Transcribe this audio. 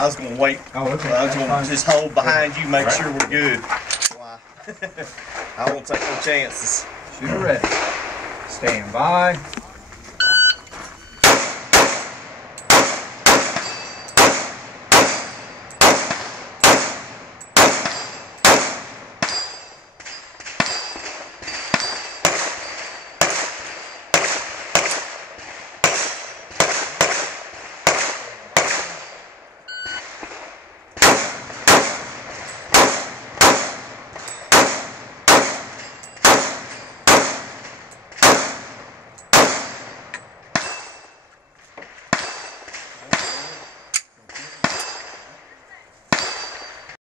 I was going to wait. Oh, okay. I was going to just hold behind you, make sure we're good. Why? I won't take no chances. Shooter ready. Stand by.